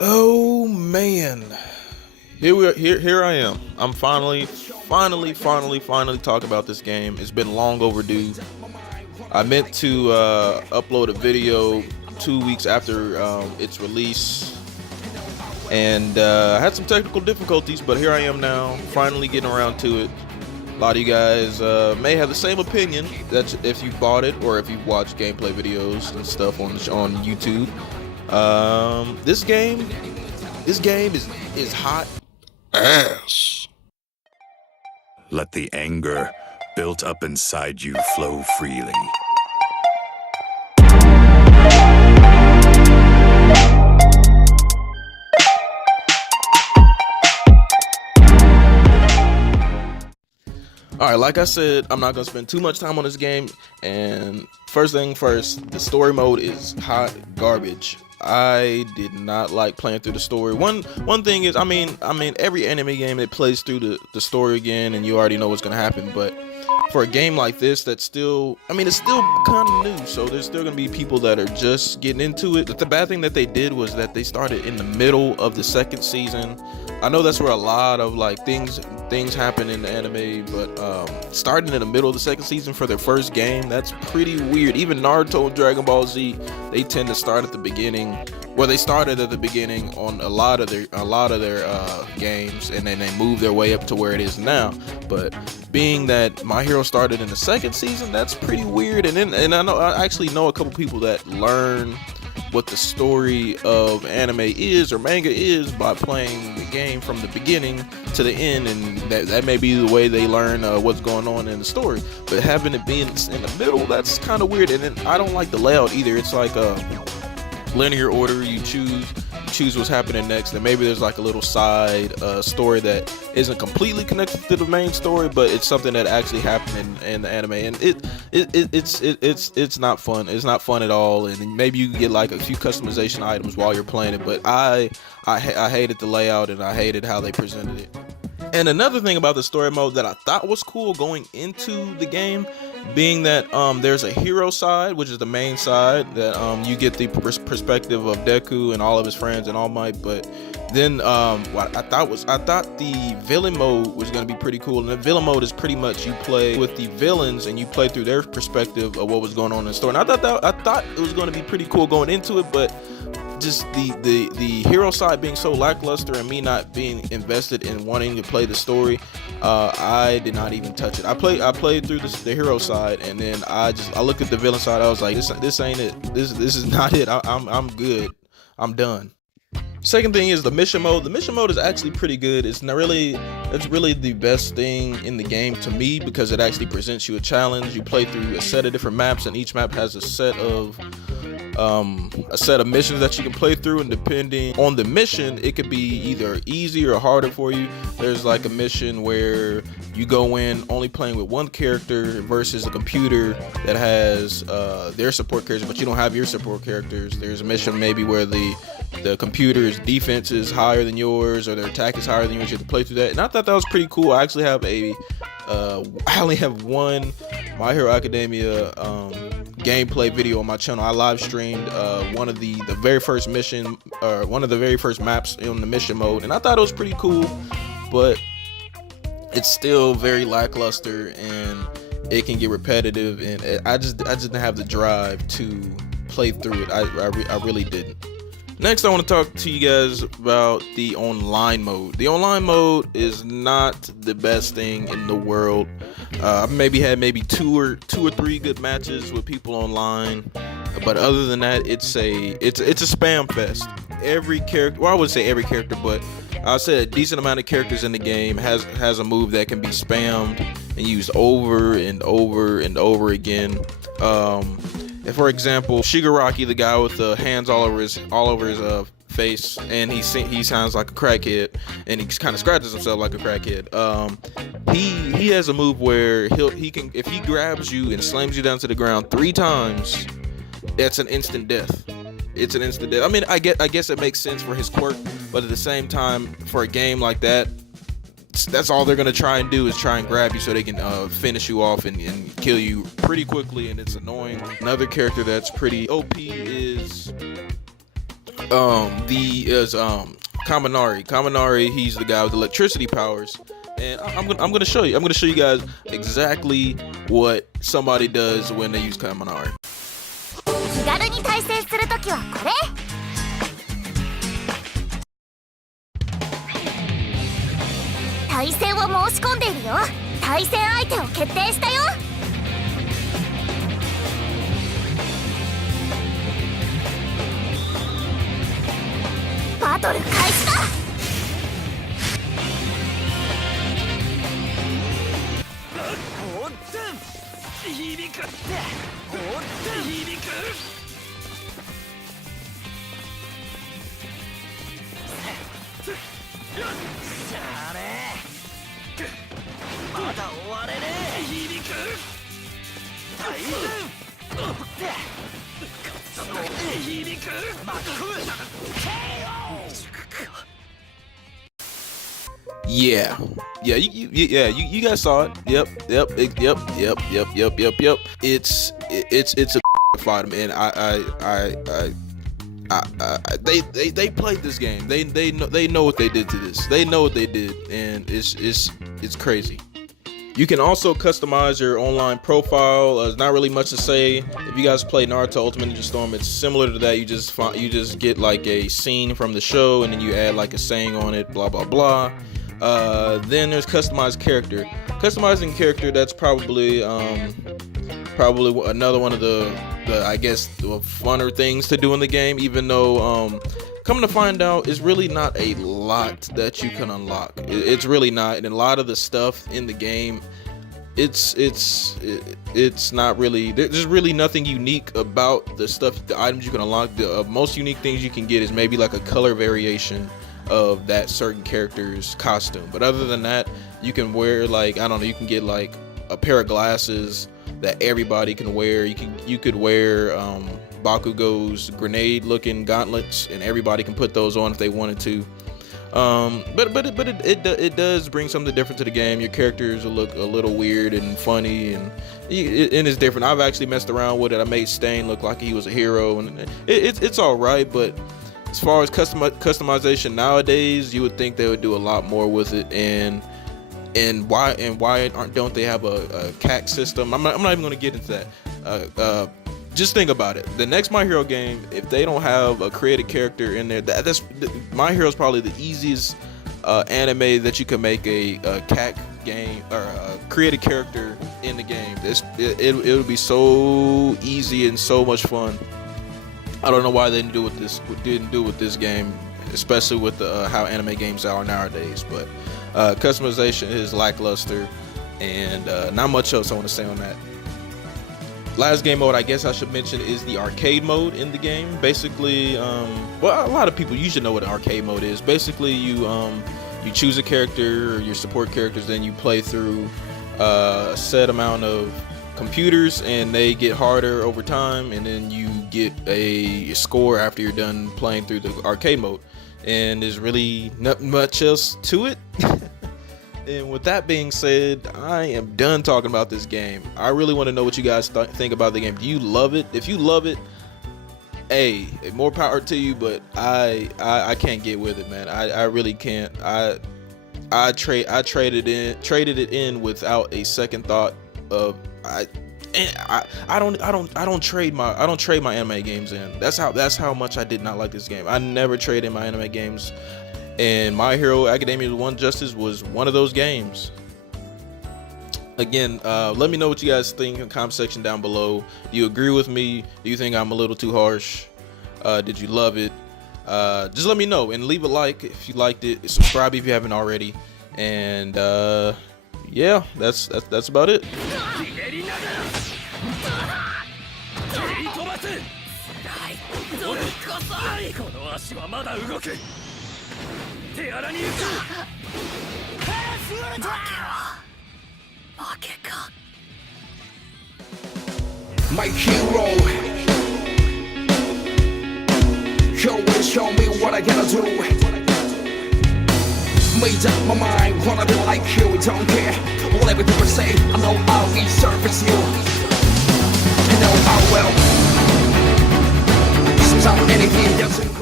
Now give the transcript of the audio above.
Oh man, here I am. I'm finally talking about this game. It's been long overdue. I meant to upload a video 2 weeks after its release, and I had some technical difficulties, but here I am now, finally getting around to it. A lot of you guys may have the same opinion that if you bought it or if you've watched gameplay videos and stuff on YouTube. This game is hot ass. Let the anger built up inside you flow freely. All right, like I said, I'm not gonna spend too much time on this game. And first thing first, the story mode is hot garbage. I did not like playing through the story. One thing is, I mean, every anime game it plays through the story again, and you already know what's gonna happen. But for a game like this, that's still, it's still kind of new. So there's still gonna be people that are just getting into it. But the bad thing that they did was that they started in the middle of the second season. I know that's where a lot of like things happen in the anime, but starting in the middle of the second season for their first game, that's pretty weird. Even Naruto and Dragon Ball Z, they tend to start at the beginning. Well, they started at the beginning on a lot of their games, and then they moved their way up to where it is now. But being that My Hero started in the second season, that's pretty weird. And I actually know a couple people that learn what the story of anime is or manga is by playing the game from the beginning to the end, and that may be the way they learn what's going on in the story. But having it be in the middle, that's kind of weird. And then I don't like the layout either. It's like a linear order. You choose what's happening next, and maybe there's like a little side story that isn't completely connected to the main story, but it's something that actually happened in the anime, and it's not fun. It's not fun at all. And maybe you get like a few customization items while you're playing it, but I hated the layout, and I hated how they presented it. And another thing about the story mode that I thought was cool going into the game, being that there's a hero side, which is the main side, that you get the perspective of Deku and all of his friends and All Might. But then what I thought the villain mode was going to be pretty cool. And the villain mode is pretty much you play with the villains and you play through their perspective of what was going on in the story. And I thought it was going to be pretty cool going into it, but just the hero side being so lackluster and me not being invested in wanting to play the story, I did not even touch it. I played through the hero side, and then I looked at the villain side. I was like, this ain't it. This is not it. I'm good. I'm done. Second thing is the mission mode. The mission mode is actually pretty good. It's really the best thing in the game to me, because it actually presents you a challenge. You play through a set of different maps, and each map has a set of missions that you can play through, and depending on the mission, it could be either easy or harder for you. There's like a mission where you go in only playing with one character versus a computer that has their support characters, but you don't have your support characters. There's a mission maybe where the computer's defense is higher than yours, or their attack is higher than yours. You have to play through that, and I thought that was pretty cool. I actually have I only have one My Hero Academia gameplay video on my channel. I live streamed one of the very first mission, one of the very first maps in the mission mode, and I thought it was pretty cool, but it's still very lackluster and it can get repetitive, and I just didn't have the drive to play through it. I really didn't. Next, I want to talk to you guys about the online mode. The online mode is not the best thing in the world. I've maybe had two or three good matches with people online, but other than that, it's a spam fest. Every character, well, I wouldn't say every character, but I'll say a decent amount of characters in the game has a move that can be spammed and used over and over and over again. For example, Shigaraki, the guy with the hands all over his face, and he sounds like a crackhead, and he kind of scratches himself like a crackhead. He has a move where he can, if he grabs you and slams you down to the ground 3 times, it's an instant death. It's an instant death. I guess it makes sense for his quirk, but at the same time, for a game like that, that's all they're gonna try and do is try and grab you so they can finish you off and kill you pretty quickly, and it's annoying. Another character that's pretty OP is Kaminari. Kaminari, he's the guy with electricity powers, and I'm gonna show you. I'm gonna show you guys exactly what somebody does when they use Kaminari. 気軽に対戦するときはこれ。対戦を申し込んでいるよ。対戦相手を決定したよ。バトル開始だ。響く。響く。しゃあねえ。まだ終われねえ。響く。大変。響く。巻き込む。Yeah, you guys saw it. Yep. It's a fight, man. They played this game. They know what they did to this. They know what they did, and it's crazy. You can also customize your online profile. There's not really much to say. If you guys play Naruto Ultimate Ninja Storm, it's similar to that. You just get like a scene from the show, and then you add like a saying on it. Blah blah blah. Then there's customized character. Customizing character, that's probably another one of the I guess the funner things to do in the game. Even though come to find out, it's really not a lot that you can unlock. It's really not, and a lot of the stuff in the game, it's not really. There's really nothing unique about the stuff, the items you can unlock. The most unique things you can get is maybe like a color variation of that certain character's costume. But other than that, you can wear like, I don't know, you can get like a pair of glasses that everybody can wear. You could wear Bakugo's grenade looking gauntlets, and everybody can put those on if they wanted to. But it does bring something different to the game. Your characters will look a little weird and funny, and it's different. I've actually messed around with it. I made Stain look like he was a hero, and it's all right. But as far as customization nowadays, you would think they would do a lot more with it. And why don't they have a CAC system? I'm not even going to get into that. Just think about it. The next My Hero game, if they don't have a created character in there, that's My Hero is probably the easiest anime that you can make a CAC game or a created character in the game. It would be so easy and so much fun. I don't know why they didn't do it with this game, especially with how anime games are nowadays. But customization is lackluster, and not much else I want to say on that. Last game mode I guess I should mention is the arcade mode in the game. Basically, well, a lot of people, you should know what an arcade mode is. Basically, you choose a character or your support characters, then you play through a set amount of computers, and they get harder over time, and then you get a score after you're done playing through the arcade mode. And there's really not much else to it. And with that being said, I am done talking about this game. I really want to know what you guys think about the game. Do you love it? If you love it, hey, more power to you. But I can't get with it, man. I really can't. I traded it in without a second thought of I don't trade my anime games in. That's how much I did not like this game. I never trade in my anime games. And My Hero Academia 1 Justice was one of those games. Again, let me know what you guys think in the comment section down below. Do you agree with me? Do you think I'm a little too harsh? Did you love it? Just let me know, and leave a like if you liked it. Subscribe if you haven't already. And yeah, that's about it. My hero, show me what I gotta do. Made up my mind, wanna be like you, don't care whatever people say. I know I'll resurface you. I know I will. Sometimes anything doesn't